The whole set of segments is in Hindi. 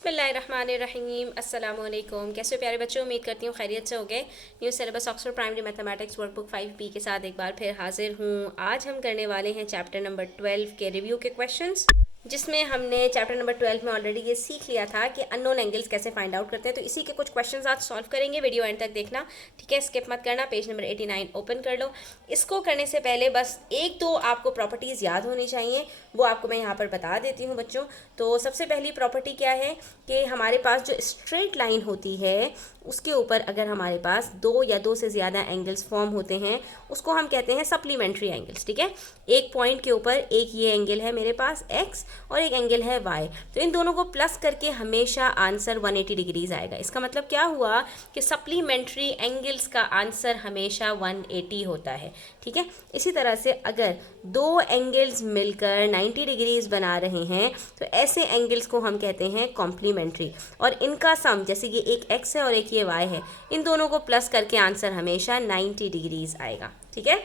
बिस्मिल्लाहिर्रहमानिर्रहीम अस्सलाम वालेकुम। कैसे हो प्यारे बच्चों, उम्मीद करती हूँ खैरियत से हो गए। New syllabus Oxford primary mathematics workbook 5B के साथ एक बार फिर हाजिर हूँ। आज हम करने वाले हैं चैप्टर नंबर 12 के रिव्यू के क्वेश्चंस, जिसमें हमने चैप्टर नंबर 12 में ऑलरेडी ये सीख लिया था कि अननोन एंगल्स कैसे फाइंड आउट करते हैं। तो इसी के कुछ क्वेश्चंस आज सॉल्व करेंगे, वीडियो एंड तक देखना, ठीक है। स्किप मत करना। पेज नंबर 89 ओपन कर लो। इसको करने से पहले बस एक दो आपको प्रॉपर्टीज़ याद होनी चाहिए, वो आपको मैं यहाँ पर बता देती हूँ बच्चों। तो सबसे पहली प्रॉपर्टी क्या है कि हमारे पास जो स्ट्रेट लाइन होती है उसके ऊपर अगर हमारे पास दो या दो से ज़्यादा एंगल्स फॉर्म होते हैं उसको हम कहते हैं सप्लीमेंट्री एंगल्स, ठीक है। एक पॉइंट के ऊपर एक ये एंगल है मेरे पास x और एक एंगल है y, तो इन दोनों को प्लस करके हमेशा आंसर 180 डिग्रीज आएगा। इसका मतलब क्या हुआ कि सप्लीमेंट्री एंगल्स का आंसर हमेशा 180 होता है, ठीक है। इसी तरह से अगर दो एंगल्स मिलकर 90 डिग्रीज बना रहे हैं तो ऐसे एंगल्स को हम कहते हैं कॉम्प्लीमेंट्री, और इनका सम जैसे कि एक x है और एक ये y है, इन दोनों को प्लस करके आंसर हमेशा 90 डिग्रीज आएगा, ठीक है।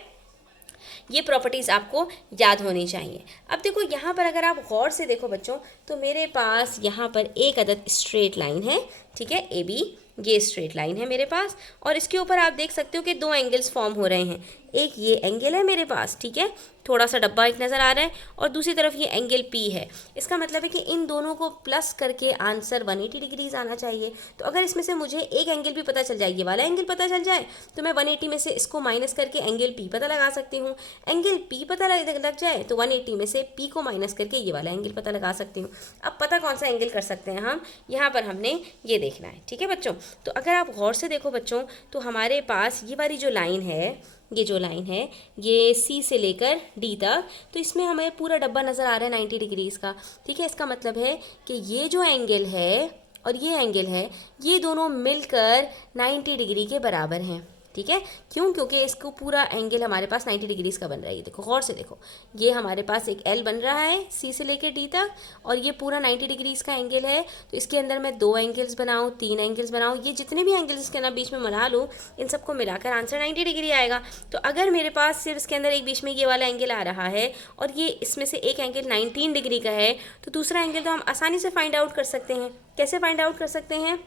ये प्रॉपर्टीज़ आपको याद होनी चाहिए। अब देखो यहाँ पर अगर आप गौर से देखो बच्चों, तो मेरे पास यहाँ पर एक अदद स्ट्रेट लाइन है, ठीक है। ए बी ये स्ट्रेट लाइन है मेरे पास, और इसके ऊपर आप देख सकते हो कि दो एंगल्स फॉर्म हो रहे हैं। एक ये एंगल है मेरे पास, ठीक है, थोड़ा सा डब्बा एक नज़र आ रहा है, और दूसरी तरफ ये एंगल पी है। इसका मतलब है कि इन दोनों को प्लस करके आंसर 180 डिग्रीज आना चाहिए। तो अगर इसमें से मुझे एक एंगल भी पता चल जाए, ये वाला एंगल पता चल जाए, तो मैं 180 में से इसको माइनस करके एंगल पी पता लगा सकती हूँ। एंगल पी पता लग जाए तो 180 में से पी को माइनस करके ये वाला एंगल पता लगा सकती हूँ। अब पता कौन सा एंगल कर सकते हैं हम, यहाँ पर हमने ये देखना है, ठीक है बच्चों। तो अगर आप गौर से देखो बच्चों, तो हमारे पास ये वाली जो लाइन है, ये जो लाइन है ये सी से लेकर डी तक, तो इसमें हमें पूरा डब्बा नज़र आ रहा है 90 डिग्रीज़ का, ठीक है। इसका मतलब है कि ये जो एंगल है और ये एंगल है, ये दोनों मिलकर 90 डिग्री के बराबर हैं, ठीक है। क्यों? क्योंकि इसको पूरा एंगल हमारे पास 90 डिग्रीज़ का बन रहा है। ये देखो गौर से देखो, ये हमारे पास एक एल बन रहा है सी से लेकर डी तक, और ये पूरा 90 डिग्रीज़ का एंगल है। तो इसके अंदर मैं दो एंगल्स बनाऊँ, तीन एंगल्स बनाऊँ, ये जितने भी एंगल्स इसके अंदर बीच में बना लूँ, इन सबको मिलाकर आंसर 90 डिग्री आएगा। तो अगर मेरे पास सिर्फ इसके अंदर एक बीच में ये वाला एंगल आ रहा है और ये इसमें से एक एंगल 19 डिग्री का है, तो दूसरा एंगल तो हम आसानी से फाइंड आउट कर सकते हैं। कैसे फाइंड आउट कर सकते हैं?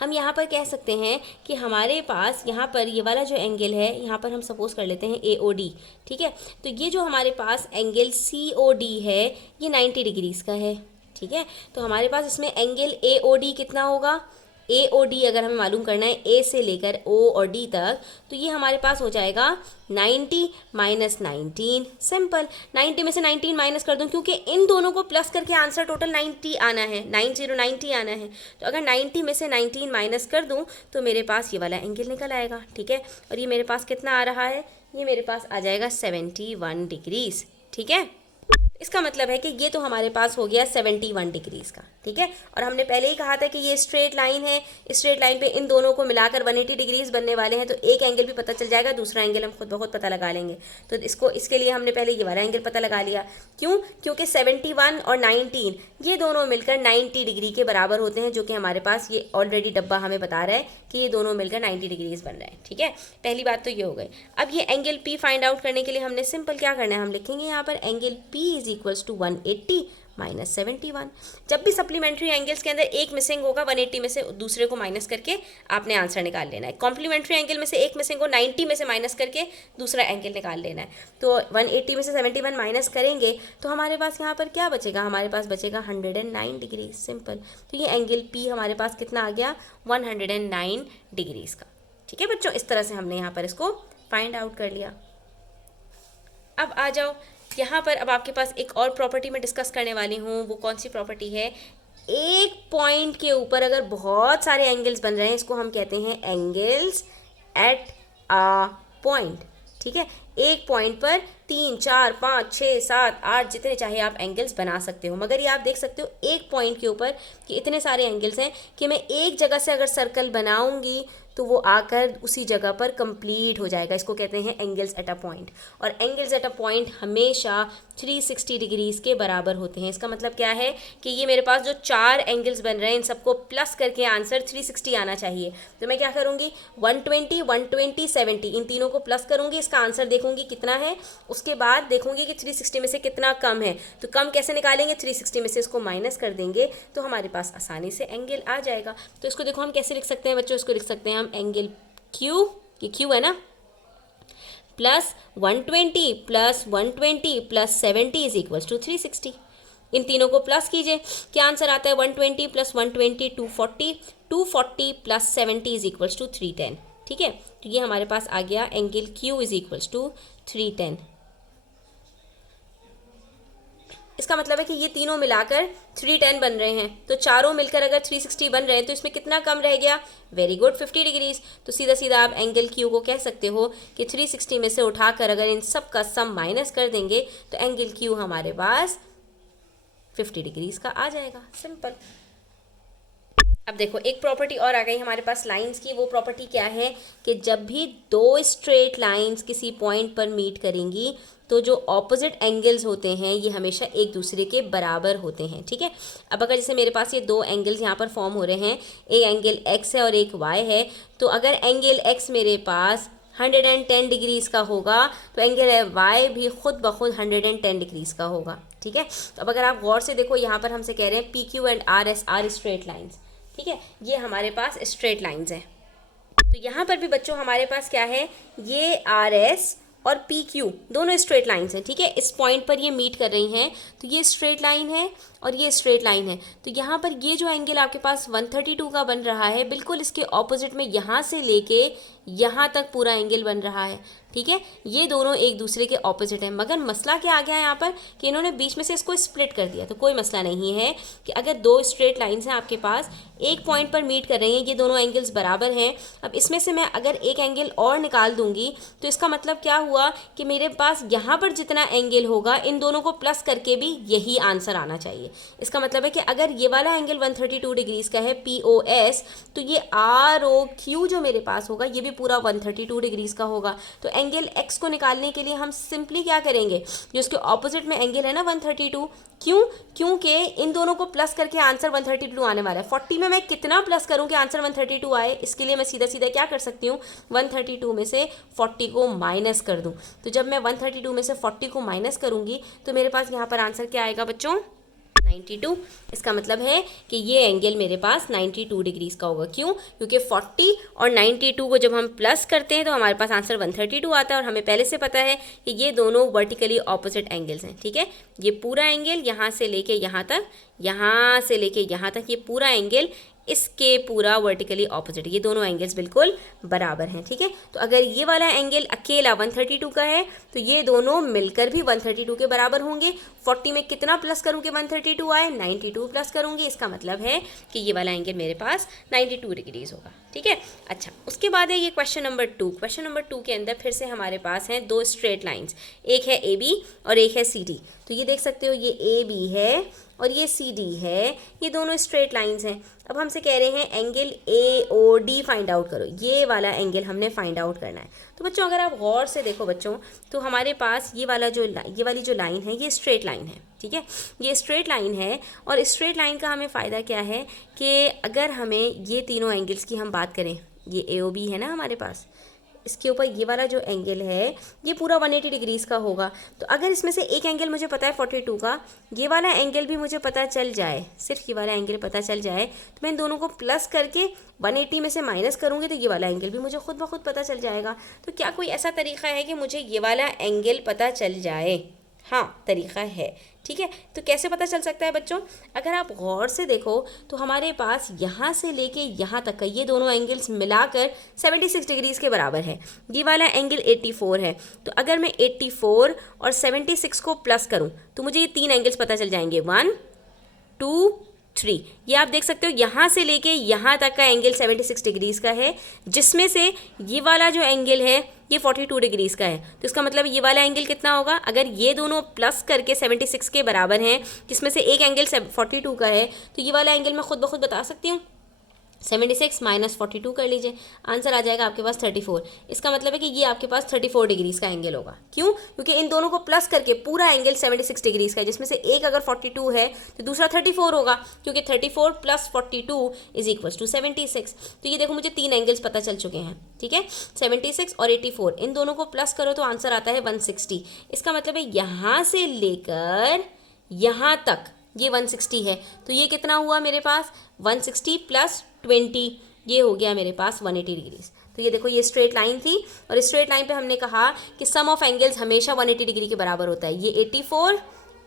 हम यहाँ पर कह सकते हैं कि हमारे पास यहाँ पर ये वाला जो एंगल है, यहाँ पर हम सपोज कर लेते हैं AOD, ठीक है। तो ये जो हमारे पास एंगल COD है ये 90 डिग्रीज़ का है, ठीक है। तो हमारे पास इसमें एंगल AOD कितना होगा, AOD अगर हमें मालूम करना है A से लेकर O और D तक, तो ये हमारे पास हो जाएगा 90 माइनस 19, सिंपल। 90 में से 19 माइनस कर दूं, क्योंकि इन दोनों को प्लस करके आंसर टोटल 90 आना है, 90 आना है। तो अगर 90 में से 19 माइनस कर दूं तो मेरे पास ये वाला एंगल निकल आएगा, ठीक है। और ये मेरे पास कितना आ रहा है, ये मेरे पास आ जाएगा 71 डिग्रीज़, ठीक है। इसका मतलब है कि ये तो हमारे पास हो गया 71 डिग्रीज़ का, ठीक है। और हमने पहले ही कहा था कि ये स्ट्रेट लाइन है, स्ट्रेट लाइन पे इन दोनों को मिलाकर 180 डिग्रीज़ बनने वाले हैं। तो एक एंगल भी पता चल जाएगा, दूसरा एंगल हम खुद ब खुद पता लगा लेंगे। तो इसके लिए हमने पहले ये वाला एंगल पता लगा लिया। क्यों? क्योंकि 71 और 19 ये दोनों मिलकर 90 डिग्री के बराबर होते हैं, जो कि हमारे पास ये ऑलरेडी डब्बा हमें बता रहा है कि ये दोनों मिलकर 90 डिग्रीज़ बन रहे हैं, ठीक है। पहली बात तो ये हो गई। अब ये एंगल पी फाइंड आउट करने के लिए हमने सिंपल क्या करना है, हम लिखेंगे यहाँ पर angle P is equals to 180 minus 71। जब भी सप्लीमेंट्री एंगल्स के अंदर एक मिसिंग होगा, 180 में से दूसरे को माइनस करके आपने आंसर निकाल लेना है। कॉम्प्लीमेंट्री एंगल में से एक मिसिंग हो, 90 में से माइनस करके दूसरा एंगल निकाल लेना है। तो 180 में से 71 माइनस करेंगे तो हमारे पास यहाँ पर क्या बचेगा, हमारे पास बचेगा 109 डिग्री, सिंपल। तो ये एंगल पी हमारे पास कितना आ गया, 109 डिग्रीज़ का, ठीक है बच्चों। इस तरह से हमने यहाँ पर इसको फाइंड आउट कर लिया। अब आ जाओ यहाँ पर, अब आपके पास एक और प्रॉपर्टी मैं डिस्कस करने वाली हूँ। वो कौन सी प्रॉपर्टी है, एक पॉइंट के ऊपर अगर बहुत सारे एंगल्स बन रहे हैं, इसको हम कहते हैं एंगल्स एट आ पॉइंट, ठीक है। एक पॉइंट पर 3, 4, 5, 6, 7, 8 जितने चाहे आप एंगल्स बना सकते हो, मगर ये आप देख सकते हो एक पॉइंट के ऊपर कि इतने सारे एंगल्स हैं कि मैं एक जगह से अगर सर्कल बनाऊंगी तो वो आकर उसी जगह पर कंप्लीट हो जाएगा। इसको कहते हैं एंगल्स एट अ पॉइंट, और एंगल्स एट अ पॉइंट हमेशा 360 डिग्रीज़ के बराबर होते हैं। इसका मतलब क्या है कि ये मेरे पास जो 4 एंगल्स बन रहे हैं इन सबको प्लस करके आंसर 360 आना चाहिए। तो मैं क्या करूँगी, 120, 120, 70 इन तीनों को प्लस करूँगी, इसका आंसर देखूँगी कितना है, उसके बाद देखूंगी कि 360 में से कितना कम है, तो कम कैसे निकालेंगे, 360 में से इसको माइनस कर देंगे तो हमारे पास आसानी से एंगल आ जाएगा। तो इसको देखो हम कैसे लिख सकते हैं बच्चों, इसको लिख सकते हैं हम एंगल क्यू, ये क्यू है ना, plus 120 plus 120 plus 70 is equals to 360। इन तीनों को प्लस कीजिए, क्या आंसर आता है, 120 plus 120 240, 240 plus 70 is equals to 310। ठीक है, तो ये हमारे पास आ गया angle Q is equals to 310। इसका मतलब है कि ये तीनों मिलाकर 310 बन रहे हैं, तो चारों मिलकर अगर 360 बन रहे हैं तो इसमें कितना कम रह गया, वेरी गुड 50 डिग्रीज। तो सीधा सीधा आप एंगल क्यू को कह सकते हो कि 360 में से उठाकर अगर इन सब का सम माइनस कर देंगे तो एंगल क्यू हमारे पास 50 डिग्रीज का आ जाएगा, सिंपल। अब देखो एक प्रॉपर्टी और आ गई हमारे पास लाइंस की। वो प्रॉपर्टी क्या है कि जब भी दो स्ट्रेट लाइंस किसी पॉइंट पर मीट करेंगी तो जो ऑपोजिट एंगल्स होते हैं ये हमेशा एक दूसरे के बराबर होते हैं। ठीक है, अब अगर जैसे मेरे पास ये दो एंगल्स यहाँ पर फॉर्म हो रहे हैं, एक एंगल x है और एक y है, तो अगर एंगल x मेरे पास 110 डिग्रीज़ का होगा तो एंगल y भी खुद ब खुद 110 डिग्रीज़ का होगा। ठीक है, तो अब अगर आप गौर से देखो यहाँ पर हमसे कह रहे हैं PQ and RS are straight lines. ठीक है, ये हमारे पास स्ट्रेट लाइंस हैं। तो यहाँ पर भी बच्चों हमारे पास क्या है, ये RS और PQ दोनों स्ट्रेट लाइंस हैं। ठीक है, इस पॉइंट पर ये मीट कर रही हैं, तो ये स्ट्रेट लाइन है और ये स्ट्रेट लाइन है। तो यहाँ पर ये जो एंगल आपके पास 132 का बन रहा है, बिल्कुल इसके ऑपोजिट में यहाँ से लेके यहाँ तक पूरा एंगल बन रहा है। ठीक है, ये दोनों एक दूसरे के ऑपोजिट हैं, मगर मसला क्या आ गया है यहाँ पर कि इन्होंने बीच में से इसको स्प्लिट कर दिया। तो कोई मसला नहीं है कि अगर दो स्ट्रेट लाइंस हैं आपके पास, एक पॉइंट पर मीट कर रही हैं, ये दोनों एंगल्स बराबर हैं। अब इसमें से मैं अगर एक एंगल और निकाल दूंगी तो इसका मतलब क्या हुआ कि मेरे पास यहाँ पर जितना एंगल होगा इन दोनों को प्लस करके भी यही आंसर आना चाहिए। इसका मतलब है कि अगर ये वाला एंगल 132 डिग्रीज का है POS, तो ये ROQ जो मेरे पास होगा ये भी पूरा 132 डिग्रीज का होगा। तो एंगल x को निकालने के लिए हम सिंपली क्या करेंगे, जो इसके ऑपोजिट में एंगल है ना 132, क्योंकि इन दोनों को प्लस करके आंसर 132 आने वाला है। 40 में मैं कितना प्लस करूं कि आंसर 132 आए, इसके लिए मैं सीधा सीधा क्या कर सकती हूँ, 132 में से 40 को माइनस कर दूं। तो जब मैं 132 में से 40 को माइनस करूंगी तो मेरे पास यहाँ पर आंसर क्या आएगा बच्चों, 92। इसका मतलब है कि ये एंगल मेरे पास 92 डिग्रीज का होगा। क्यों, क्योंकि 40 और 92 को जब हम प्लस करते हैं तो हमारे पास आंसर 132 आता है, और हमें पहले से पता है कि ये दोनों वर्टिकली ऑपोजिट एंगल्स हैं। ठीक है, ये पूरा एंगल यहाँ से लेके यहाँ तक, यहाँ से लेके यहाँ तक, ये पूरा एंगल इसके पूरा वर्टिकली ऑपोजिट, ये दोनों एंगल्स बिल्कुल बराबर हैं। ठीक है, तो अगर ये वाला एंगल अकेला 132 का है तो ये दोनों मिलकर भी 132 के बराबर होंगे। 40 में कितना प्लस करूँ कि 132 आए, 92 प्लस करूँगी। इसका मतलब है कि ये वाला एंगल मेरे पास 92 डिग्रीज होगा। ठीक है, अच्छा उसके बाद है ये क्वेश्चन नंबर 2। क्वेश्चन नंबर 2 के अंदर फिर से हमारे पास हैं दो स्ट्रेट लाइंस, एक है AB और एक है CD। तो ये देख सकते हो ये AB है और ये CD है, ये दोनों स्ट्रेट लाइंस हैं। अब हमसे कह रहे हैं एंगल AOD फाइंड आउट करो, ये वाला एंगल हमने फाइंड आउट करना है। तो बच्चों अगर आप गौर से देखो बच्चों, तो हमारे पास ये वाली जो लाइन है ये स्ट्रेट लाइन है। ठीक है, ये स्ट्रेट लाइन है, और स्ट्रेट लाइन का हमें फ़ायदा क्या है कि अगर हमें ये तीनों एंगल्स की हम बात करें, ये AOB है ना हमारे पास, इसके ऊपर ये वाला जो एंगल है ये पूरा 180 डिग्रीज़ का होगा। तो अगर इसमें से एक एंगल मुझे पता है 42 का, ये वाला एंगल भी मुझे पता चल जाए, सिर्फ ये वाला एंगल पता चल जाए, तो मैं इन दोनों को प्लस करके 180 में से माइनस करूँगी तो ये वाला एंगल भी मुझे खुद ब खुद पता चल जाएगा। तो क्या कोई ऐसा तरीका है कि मुझे ये वाला एंगल पता चल जाए? हाँ, तरीका है। ठीक है, तो कैसे पता चल सकता है बच्चों, अगर आप गौर से देखो तो हमारे पास यहाँ से लेके यहाँ तक का ये दोनों एंगल्स मिलाकर 76 डिग्रीज़ के बराबर है। ये वाला एंगल 84 है, तो अगर मैं 84 और 76 को प्लस करूँ तो मुझे ये तीन एंगल्स पता चल जाएंगे, 1 2 3। ये आप देख सकते हो यहाँ से लेके यहाँ तक का एंगल 76 डिग्रीज़ का है, जिसमें से ये वाला जो एंगल है ये 42 डिग्रीज़ का है। तो इसका मतलब ये वाला एंगल कितना होगा, अगर ये दोनों प्लस करके 76 के बराबर हैं, जिसमें से एक एंगल 42 का है, तो ये वाला एंगल मैं खुद ब खुद बता सकती हूँ 76 माइनस 42 कर लीजिए, आंसर आ जाएगा आपके पास 34। इसका मतलब है कि ये आपके पास 34 डिग्रीज़ का एंगल होगा। क्यों? क्योंकि इन दोनों को प्लस करके पूरा एंगल 76 डिग्रीज़ का है, जिसमें से एक अगर 42 है तो दूसरा 34 होगा, क्योंकि 34 प्लस 42 इज इक्वल्स टू 76। तो ये देखो मुझे 3 एंगल्स पता चल चुके हैं, ठीक है। 76 और 84 इन दोनों को प्लस करो तो आंसर आता है 160। इसका मतलब है यहाँ से लेकर यहाँ तक ये 160 है, तो ये कितना हुआ मेरे पास 160 प्लस 20, ये हो गया मेरे पास 180 डिग्रीज। तो ये देखो ये स्ट्रेट लाइन थी, और इस स्ट्रेट लाइन पे हमने कहा कि सम ऑफ एंगल्स हमेशा 180 डिग्री के बराबर होता है। ये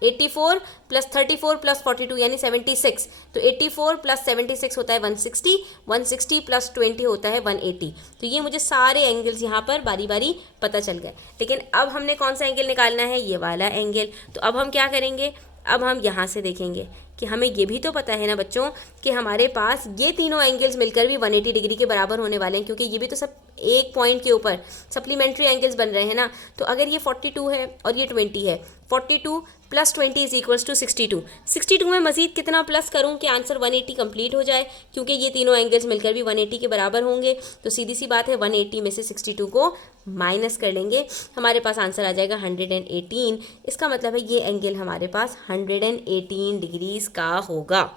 84 प्लस 34 प्लस 42 यानी 76, तो 84 प्लस 76 होता है 160, 160 प्लस 20 होता है 180। तो ये मुझे सारे एंगल्स यहाँ पर बारी बारी पता चल गए। लेकिन अब हमने कौन सा एंगल निकालना है, ये वाला एंगल। तो अब हम क्या करेंगे, अब हम यहाँ से देखेंगे कि हमें ये भी तो पता है ना बच्चों कि हमारे पास ये तीनों एंगल्स मिलकर भी 180 डिग्री के बराबर होने वाले हैं, क्योंकि ये भी तो सब एक पॉइंट के ऊपर सप्लीमेंट्री एंगल्स बन रहे हैं ना। तो अगर ये 42 है और ये 20 है, 42 प्लस 20 इज इक्वल्स टू 62। 62 में मजीद कितना प्लस करूं कि आंसर 180 कंप्लीट हो जाए, क्योंकि ये तीनों एंगल्स मिलकर भी 180 के बराबर होंगे। तो सीधी सी बात है 180 में से 62 को माइनस कर लेंगे, हमारे पास आंसर आ जाएगा 118। इसका मतलब है ये एंगल हमारे पास 118 डिग्रीज का होगा।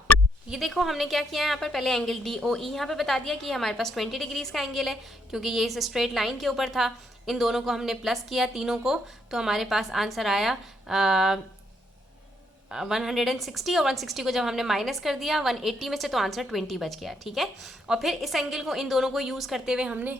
ये देखो हमने क्या किया है यहाँ पर, पहले एंगल डी ओ ई यहाँ पे बता दिया कि हमारे पास 20 डिग्रीज़ का एंगल है, क्योंकि ये इस स्ट्रेट लाइन के ऊपर था। इन दोनों को हमने प्लस किया तीनों को, तो हमारे पास आंसर आया 160, और 160 को जब हमने माइनस कर दिया 180 में से, तो आंसर 20 बच गया, ठीक है। और फिर इस एंगल को इन दोनों को यूज़ करते हुए हमने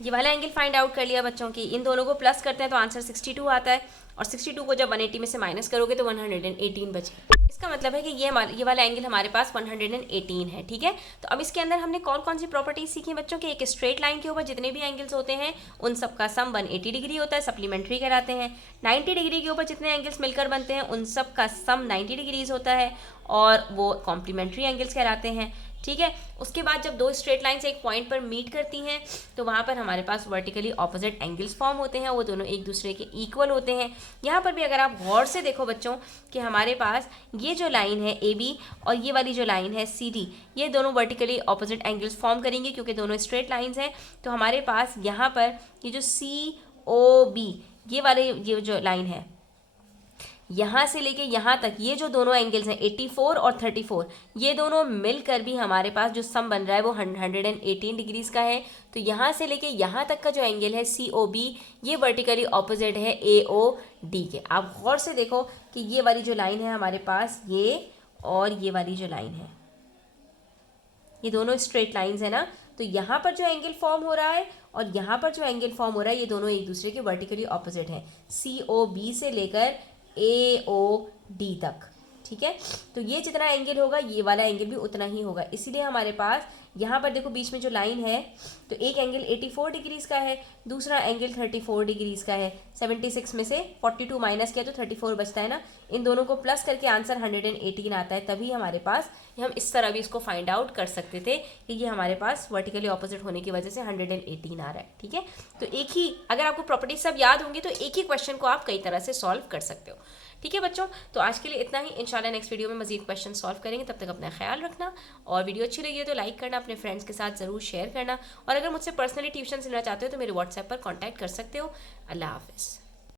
ये वाला एंगल फाइंड आउट कर लिया बच्चों की। इन दोनों को प्लस करते हैं तो आंसर 62 आता है, और 62 को जब 180 में से माइनस करोगे तो 118 बचे। इसका मतलब है कि ये वाला एंगल हमारे पास 118 है, ठीक है। तो अब इसके अंदर हमने कौन कौन सी प्रॉपर्टीज सीखी बच्चों के, एक स्ट्रेट लाइन के ऊपर जितने भी एंगल्स होते हैं उन सब का सम 180 डिग्री होता है, सप्लीमेंट्री कहलाते हैं। 90 डिग्री के ऊपर जितने एंगल्स मिलकर बनते हैं उन सब का सम 90 डिग्रीज होता है, और वो कॉम्प्लीमेंट्री एंगल्स कहलाते हैं, ठीक है। उसके बाद जब दो स्ट्रेट लाइन्स एक पॉइंट पर मीट करती हैं तो वहाँ पर हमारे पास वर्टिकली ऑपोजिट एंगल्स फॉर्म होते हैं, वो दोनों एक दूसरे के इक्वल होते हैं। यहाँ पर भी अगर आप गौर से देखो बच्चों कि हमारे पास ये जो लाइन है ए बी और ये वाली जो लाइन है सी डी, ये दोनों वर्टिकली ऑपोजिट एंगल्स फॉर्म करेंगे, क्योंकि दोनों स्ट्रेट लाइन्स हैं। तो हमारे पास यहाँ पर ये जो सी ओ बी ये जो लाइन है, यहाँ से लेके यहाँ तक ये जो दोनों एंगल्स हैं 84 और 34, ये दोनों मिलकर भी हमारे पास जो सम बन रहा है वो 118 डिग्रीज का है। तो यहाँ से लेके यहाँ तक का जो एंगल है COB, ये वर्टिकली ऑपोजिट है AOD के। आप गौर से देखो कि ये वाली जो लाइन है हमारे पास, ये और ये वाली जो लाइन है, ये दोनों स्ट्रेट लाइंस है ना। तो यहाँ पर जो एंगल फॉर्म हो रहा है और यहाँ पर जो एंगल फॉर्म हो रहा है, ये दोनों एक दूसरे के वर्टिकली ऑपोजिट हैं, COB से लेकर AOD तक, ठीक है। तो ये जितना एंगल होगा ये वाला एंगल भी उतना ही होगा। इसीलिए हमारे पास यहाँ पर देखो बीच में जो लाइन है, तो एक एंगल 84 डिग्रीज़ का है, दूसरा एंगल 34 डिग्रीज़ का है। 76 में से 42 माइनस किया तो 34 बचता है ना। इन दोनों को प्लस करके आंसर 118 आता है। तभी हमारे पास हम इस तरह भी इसको फाइंड आउट कर सकते थे कि ये हमारे पास वर्टिकली ऑपोजिट होने की वजह से 118 आ रहा है, ठीक है। तो एक ही, अगर आपको प्रॉपर्टी सब याद होंगी तो एक ही क्वेश्चन को आप कई तरह से सॉल्व कर सकते हो, ठीक है बच्चों। तो आज के लिए इतना ही, इंशाल्लाह नेक्स्ट वीडियो में मजीद क्वेश्चन सॉल्व करेंगे। तब तक अपना ख्याल रखना, और वीडियो अच्छी लगी है तो लाइक करना, अपने फ्रेंड्स के साथ ज़रूर शेयर करना, और अगर मुझसे पर्सनली ट्यूशन लेना चाहते हो तो मेरे व्हाट्सएप पर कॉन्टैक्ट कर सकते हो। अल्लाह हाफिज़।